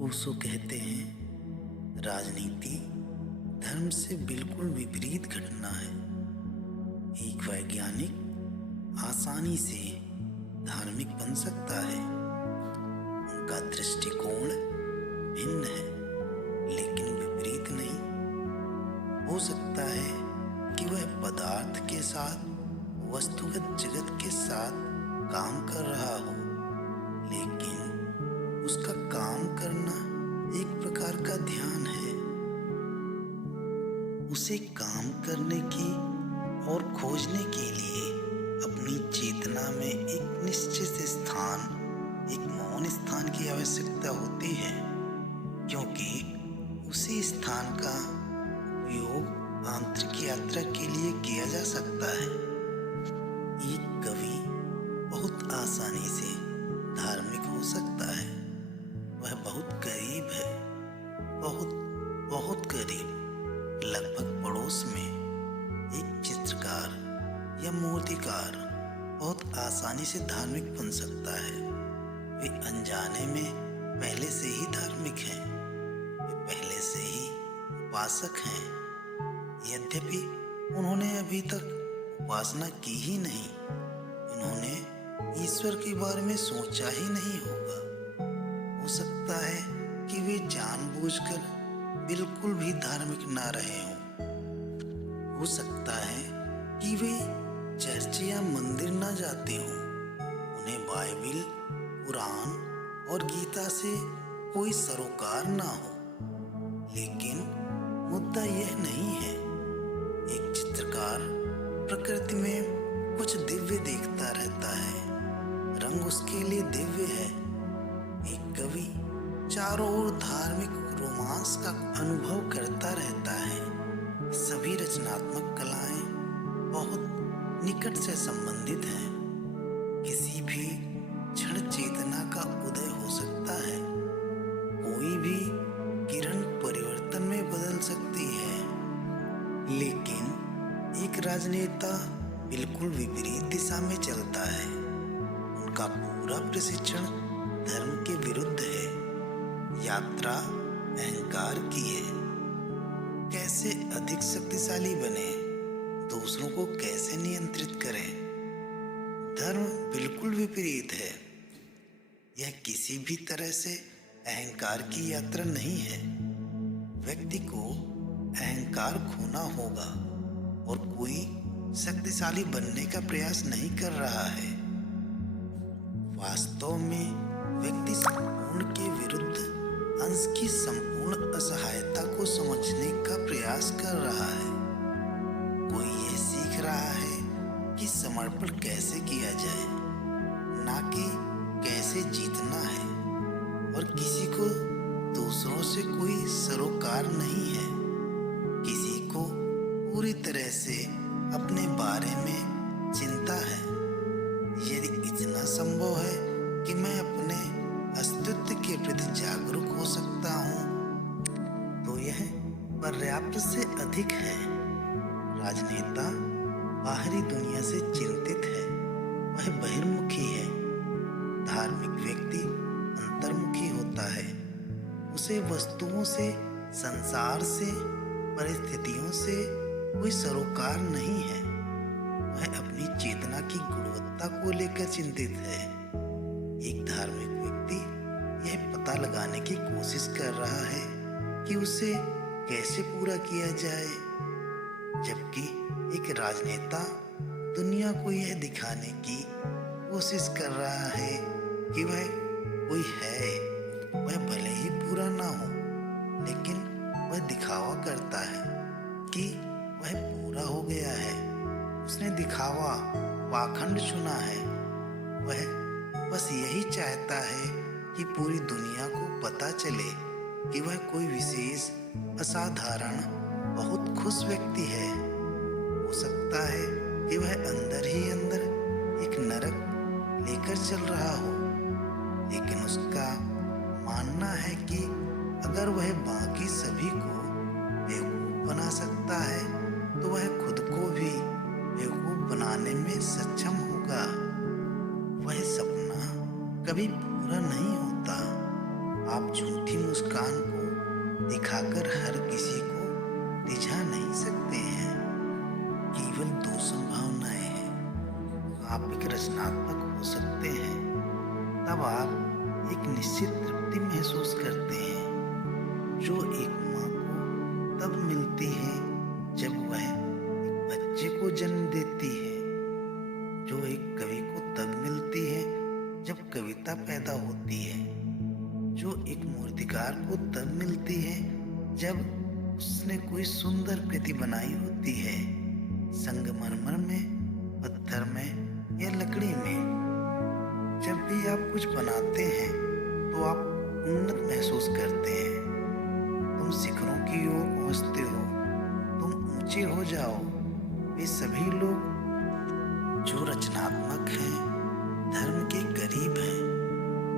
ओशो कहते हैं, राजनीति धर्म से बिल्कुल विपरीत घटना है। एक वैज्ञानिक आसानी से धार्मिक बन सकता है। उनका दृष्टिकोण भिन्न है, लेकिन विपरीत नहीं। हो सकता है कि वह पदार्थ के साथ, वस्तुगत जगत के साथ काम कर रहा हो, लेकिन उसका काम करना एक प्रकार का ध्यान है। उसे काम करने की और खोजने के लिए अपनी चेतना में एक निश्चित स्थान, एक मौन स्थान की आवश्यकता होती है, क्योंकि उसी स्थान का उपयोग आंतरिक यात्रा के लिए किया जा सकता है। एक कवि बहुत आसानी से धार्मिक हो सकता है। वह बहुत करीब है, बहुत बहुत करीब। लगभग पड़ोस में एक चित्रकार या मूर्तिकार बहुत आसानी से धार्मिक बन सकता है। वे अनजाने में पहले से ही धार्मिक हैं, वे पहले से ही उपासक हैं, यद्यपि उन्होंने अभी तक उपासना की ही नहीं। उन्होंने ईश्वर के बारे में सोचा ही नहीं होगा। हो सकता है कि वे जानबूझकर बिल्कुल भी धार्मिक ना रहे हों। हो सकता है कि वे चर्च या मंदिर ना जाते हों। उन्हें बाइबिल, कुरान और गीता से कोई सरोकार ना हो। लेकिन मुद्दा यह नहीं है। एक चित्रकार प्रकृति में कुछ दिव्य देखता रहता है, रंग उसके लिए दिव्य है। एक कवि चारों ओर धार्मिक रोमांस का अनुभव करता रहता है। सभी रचनात्मक कलाएं बहुत निकट से संबंधित हैं। किसी भी क्षण चेतना का उदय हो सकता है। कोई भी किरण परिवर्तन में बदल सकती है। लेकिन एक राजनेता बिल्कुल विपरीत दिशा में चलता है। उनका पूरा प्रशिक्षण धर्म के विरुद्ध है। यात्रा अहंकार की है। कैसे अधिक शक्तिशाली बने, दूसरों को कैसे नियंत्रित करें। धर्म बिल्कुल विपरीत है। यह किसी भी तरह से अहंकार की यात्रा नहीं है। व्यक्ति को अहंकार खोना होगा और कोई शक्तिशाली बनने का प्रयास नहीं कर रहा है। वास्तव में व्यक्ति संपूर्ण के विरुद्ध अंश की संपूर्ण असहायता को समझने का प्रयास कर रहा है। कोई यह सीख रहा है कि समर्पण कैसे किया जाए, ना कि कैसे जीतना है। और किसी को दूसरों से कोई सरोकार नहीं है। किसी को पूरी तरह से अपने बारे में चिंता है। यदि इतना संभव है कि मैं अपने अस्तित्व के प्रति जागरूक हो सकता हूँ, तो यह पर्याप्त से अधिक है। राजनेता बाहरी दुनिया से चिंतित है, वह बहिर्मुखी है। धार्मिक व्यक्ति अंतर्मुखी होता है। उसे वस्तुओं से, संसार से, परिस्थितियों से कोई सरोकार नहीं है। वह अपनी चेतना की गुणवत्ता को लेकर चिंतित है। एक धार्मिक व्यक्ति यह पता लगाने की कोशिश कर रहा है कि उसे कैसे पूरा किया जाए, जबकि एक राजनेता दुनिया को यह दिखाने की कोशिश कर रहा है कि वह कोई है। वह भले ही पूरा ना हो, लेकिन वह दिखावा करता है कि वह पूरा हो गया है। उसने दिखावा, पाखंड चुना है। वह बस यही चाहता है कि पूरी दुनिया को पता चले कि वह कोई विशेष, असाधारण, बहुत खुश व्यक्ति है। हो सकता है कि वह अंदर ही अंदर एक नरक लेकर चल रहा हो, लेकिन उसका मानना है कि अगर वह बाकी सभी को बेवकूफ बना सकता है, तो वह खुद को भी बेवकूफ बनाने में सक्षम होगा। वह सपना कभी पूरा नहीं होता। आप झूठी मुस्कान को दिखाकर हर किसी को रिझा नहीं सकते हैं। केवल दो संभावनाएं हैं। आप एक रचनात्मक हो सकते हैं, तब आप एक निश्चित तृप्ति महसूस करते हैं जो एक माँ को तब मिलती है जब वह एक बच्चे को जन्म देती है, जो एक कवि को तब मिलती है जब कविता पैदा होती है, जो एक मूर्तिकार को तब मिलती है जब उसने कोई सुंदर कृति बनाई होती है, संगमरमर में, पत्थर में या लकड़ी में। जब भी आप कुछ बनाते हैं तो आप उन्नत महसूस करते हैं। तुम शिखरों की ओर पहुंचते हो, तुम ऊंचे हो जाओ। वे सभी लोग जो रचनात्मक हैं, धर्म के करीब हैं।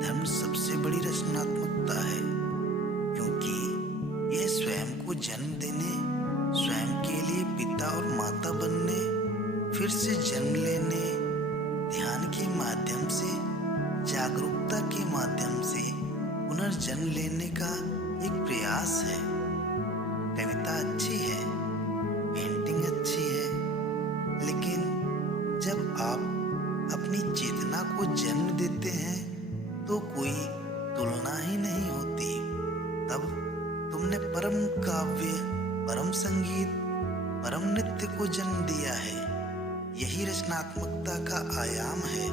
धर्म सबसे बड़ी रचनात्मकता है, क्योंकि यह स्वयं को जन्म देने, स्वयं के लिए पिता और माता बनने, फिर से जन्म लेने, ध्यान के माध्यम से, जागरूकता के माध्यम से पुनर्जन्म लेने का एक प्रयास है। कविता अच्छी है, पेंटिंग अच्छी है, लेकिन जब आप अपनी चेतना को जन्म देते हैं तो कोई तुलना ही नहीं होती। तब तुमने परम काव्य, परम संगीत, परम नृत्य को जन्म दिया है। यही रचनात्मकता का आयाम है।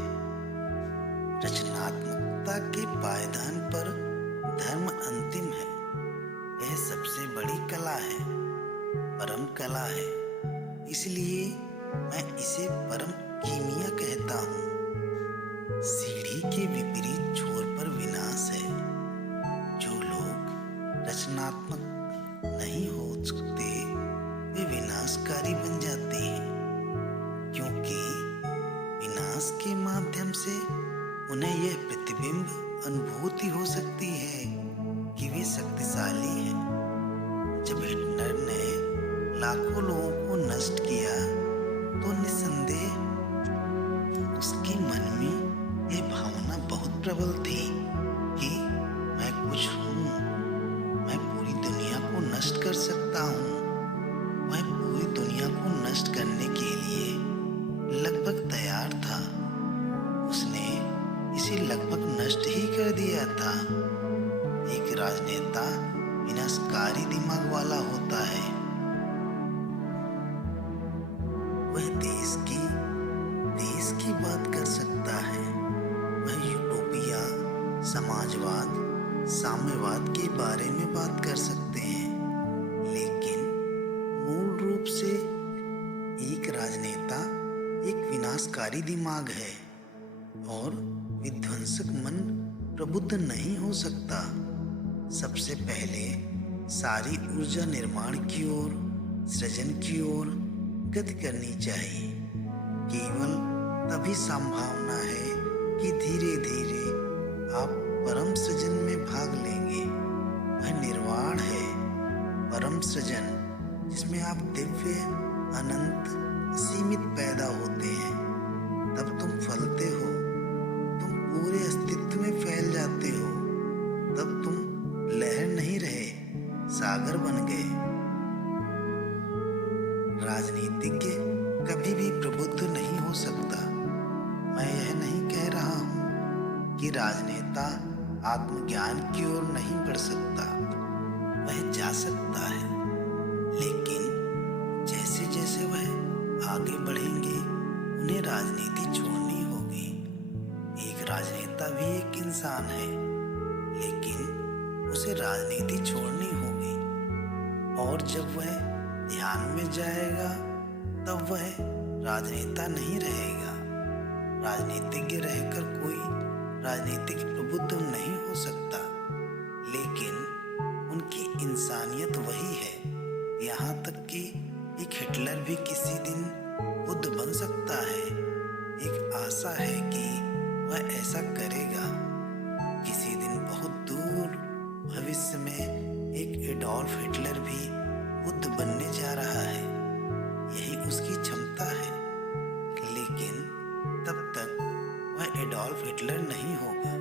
रचनात्मकता के पायदान पर धर्म अंतिम है। यह सबसे बड़ी कला है, परम कला है। इसलिए मैं इसे परम कीमिया कहता हूँ। सीढ़ी के विपरीत छोर पर विनाश है। जो लोग रचनात्मक नहीं हो सकते वे विनाशकारी बन जाते हैं, क्योंकि विनाश के माध्यम से उन्हें यह प्रतिबिंब अनुभूति हो सकती है कि वे शक्तिशाली हैं। जब हिटलर ने लाखों लोगों को नष्ट किया तो निस्संदेह उसके मन में यह भावना बहुत प्रबल थी कि मैं कुछ हूँ, मैं पूरी दुनिया को नष्ट कर सकता हूँ। वह पूरी दुनिया को नष्ट करने के लिए लगभग तैयार था। उसने इसे लगभग नष्ट ही कर दिया था। एक राजनेता विनाशकारी दिमाग वाला होता है। वह देश की बात कर सकता है। वह यूटोपिया, समाजवाद, साम्यवाद के बारे में बात कर सकते हैं, लेकिन मूल रूप से एक राजनेता एक विनाशकारी दिमाग है और विध्वंसक मन प्रबुद्ध नहीं हो सकता। सबसे पहले सारी ऊर्जा निर्माण की ओर, सृजन की ओर गति करनी चाहिए। केवल तभी संभावना है कि धीरे धीरे आप परम सृजन में भाग लेंगे। वह निर्वाण है, परम सृजन, जिसमें आप दिव्य, अनंत, सीमित पैदा होते हैं। तब तुम फलते हो, तुम पूरे अस्तित्व में फैल जाते हो। तब तुम लहर नहीं रहे, सागर बन गए। राजनीतिज्ञ कभी भी प्रबुद्ध नहीं हो सकता। मैं यह नहीं कह रहा हूँ कि राजनेता आत्मज्ञान की ओर नहीं बढ़ सकता। वह जा सकता है, लेकिन जैसे जैसे वह आगे बढ़ेंगे उन्हें राजनीति छोड़नी होगी। एक राजनेता भी एक इंसान है, लेकिन उसे राजनीति छोड़नी होगी। और जब वह ध्यान में जाएगा तब वह राजनेता नहीं रहेगा। राजनीतिज्ञ रहकर कोई राजनीतिक प्रबुद्ध नहीं हो सकता, लेकिन उनकी इंसानियत वही है। यहाँ तक कि एक हिटलर भी किसी दिन बुद्ध बन सकता है। एक आशा है कि वह ऐसा करेगा। किसी दिन बहुत दूर भविष्य में एक एडोल्फ हिटलर भी बुद्ध बनने जा रहा है। यही उसकी क्षमता है, लेकिन तब तक वह एडोल्फ हिटलर नहीं होगा।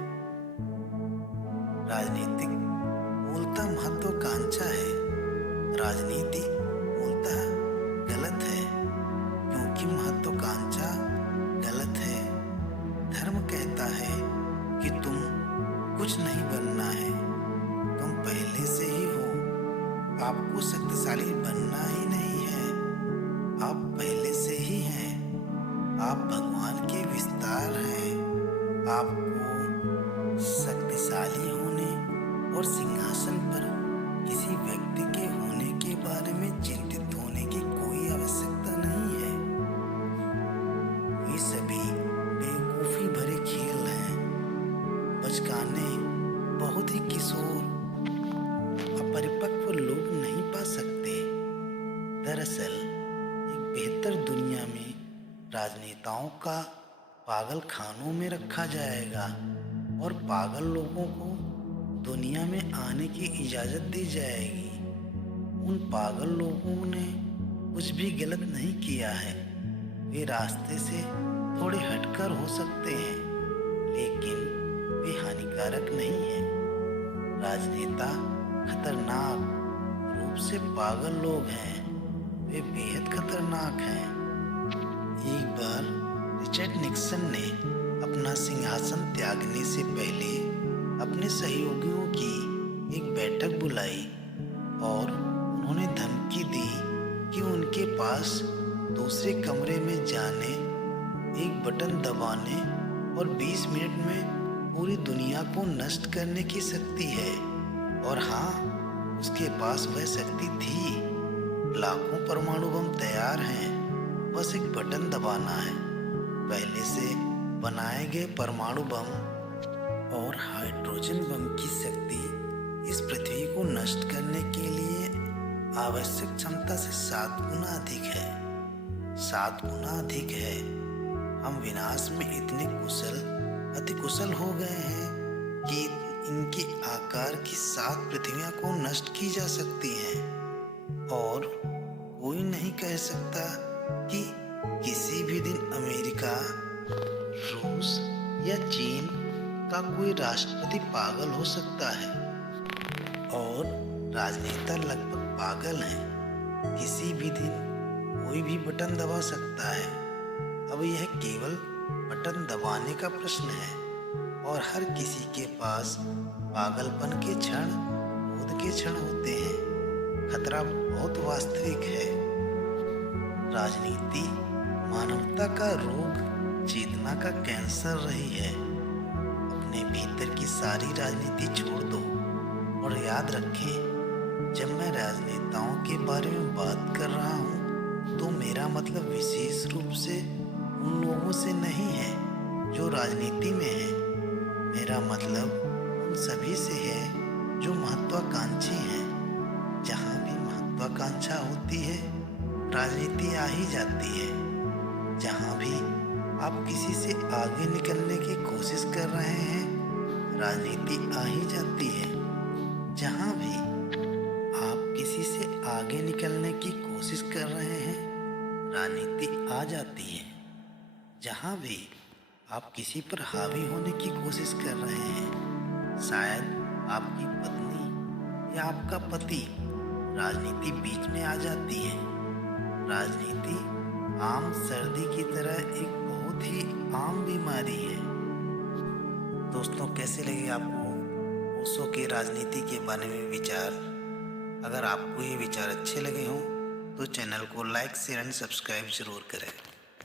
राजनीतिक मूलतः महत्वाकांक्षा है। राजनीति मूलतः गलत है क्योंकि महत्वाकांक्षा गलत है। धर्म कहता है कि तुम कुछ नहीं बनना है, तुम पहले से ही हो। आपको शक्तिशाली बनना ही नहीं है, आप पहले से ही हैं। आप भगवान के विस्तार हैं। आपको शक्तिशाली होने और सिंहासन पर किसी व्यक्ति के होने के बारे में चिंतित होने की कोई आवश्यकता नहीं है। ये सभी बेवकूफी भरे खेल हैं। बचकाने बहुत ही किशोर अपरिपक्व लोग नहीं पा सकते। दरअसल एक बेहतर दुनिया में राजनेताओं का पागल खानों में रखा जाएगा और पागल लोगों को दुनिया में आने की इजाज़त दी जाएगी। उन पागल लोगों ने कुछ भी गलत नहीं किया है। वे रास्ते से थोड़े हटकर हो सकते हैं, लेकिन वे हानिकारक नहीं हैं। राजनेता खतरनाक रूप से पागल लोग हैं। वे बेहद खतरनाक हैं। एक बार रिचर्ड निक्सन ने अपना सिंहासन त्यागने से पहले अपने सहयोगियों की एक बैठक बुलाई और उन्होंने धमकी दी कि उनके पास दूसरे कमरे में जाने, एक बटन दबाने और 20 मिनट में पूरी दुनिया को नष्ट करने की शक्ति है। और हाँ, उसके पास वह शक्ति थी। लाखों परमाणु बम तैयार हैं, बस एक बटन दबाना है। पहले से बनाए गए परमाणु बम और हाइड्रोजन बम की शक्ति इस पृथ्वी को नष्ट करने के लिए आवश्यक क्षमता से 7 गुना अधिक है। 7 गुना अधिक है। हम विनाश में इतने अति कुशल हो गए हैं कि इनके आकार की 7 पृथ्वियां को नष्ट की जा सकती हैं। और कोई नहीं कह सकता कि किसी भी दिन अमेरिका, रूस या चीन का कोई राष्ट्रपति पागल हो सकता है। और राजनेता लगभग पागल हैं। किसी भी दिन कोई भी बटन दबा सकता है। अब यह केवल बटन दबाने का प्रश्न है और हर किसी के पास पागलपन के क्षण, क्रोध के क्षण होते हैं। खतरा बहुत वास्तविक है। राजनीति मानवता का रोग, चेतना का कैंसर रही है। अपने भीतर की सारी राजनीति छोड़ दो और याद रखें, जब मैं राजनेताओं के बारे में बात कर रहा हूँ तो मेरा मतलब विशेष रूप से उन लोगों से नहीं है जो राजनीति में हैं। मेरा मतलब उन सभी से है जो महत्वाकांक्षी हैं। जहाँ भी महत्वाकांक्षा होती है, राजनीति आ ही जाती है। जहाँ भी आप किसी से आगे निकलने की कोशिश कर रहे हैं, राजनीति आ ही जाती है। जहाँ भी आप किसी से आगे निकलने की कोशिश कर रहे हैं, राजनीति आ जाती है। जहाँ भी आप किसी पर हावी होने की कोशिश कर रहे हैं, शायद आपकी पत्नी या आपका पति, राजनीति बीच में आ जाती है। राजनीति आम सर्दी की तरह एक बहुत ही आम बीमारी है। दोस्तों, कैसे लगे आपको ओशो के राजनीति के बारे में विचार? अगर आपको ये विचार अच्छे लगे हों तो चैनल को लाइक, शेयर एंड सब्सक्राइब जरूर करें।